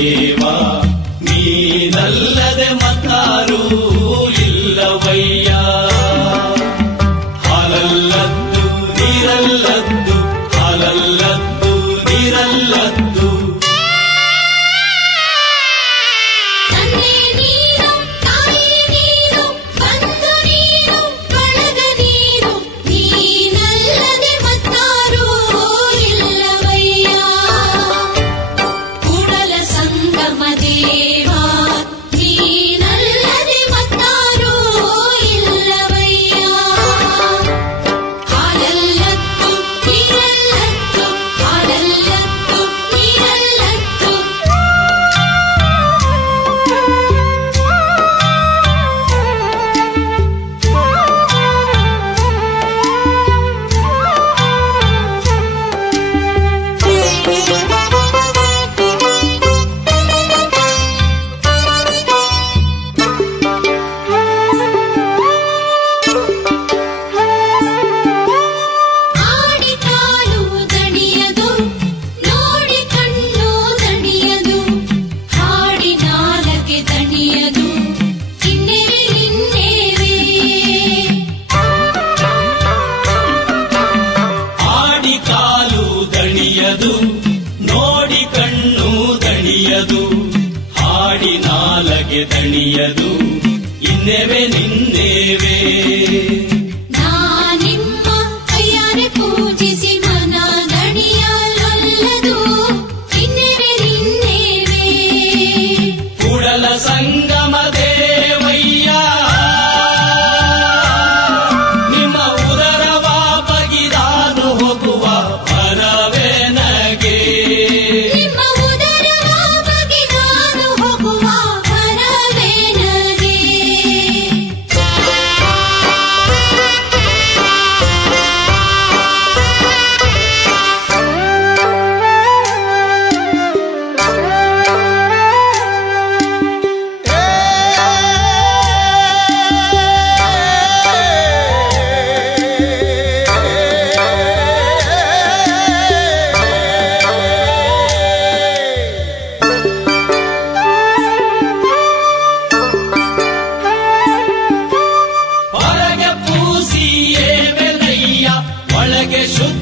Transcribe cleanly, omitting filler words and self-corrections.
ದೇವ ನೀನಲ್ಲದೆ ಮತ್ತಾರೂ ಇಲ್ಲವಯ್ಯ. ಹಾಲಲ್ಲದ್ದು ನೀರಲ್ಲದ್ದು ಹಾಲಲ್ಲದ್ದು ನೀರಲ್ಲದ್ದು ನೋಡಿ ಕಣ್ಣು ದಣಿಯದು ಹಾಡಿ ನಾಲಗೆ ದಣಿಯದು ಇನ್ನೇವೆ ನಿನ್ನೇವೆ. ನಾನಿಮ್ಮ ಕೈಯಾರೆ ಪೂಜಿಸಿ ಮನ ದಣಿಯಲೊಲ್ಲದು ಇನ್ನೇವೆ ನಿನ್ನೇವೆ. ಕೂಡಲ ಸಂಗಮ ದೇವಯ್ಯ ನಿಮ್ಮ ಉದರವ ಬಗಿದಾನು ಹೋಗುವ ಭರವೇ ನಗೆ. ನಿಮ್ಮ ಉದರವ ಬಗಿದಾನು ಹೋಗುವ ಭರವೇ ನಗೆ. ಹೊರಗೆ ಪೂಸಿಯೇ ಬೆಲಯ್ಯ ಒಳಗೆ ಶುದ್ಧ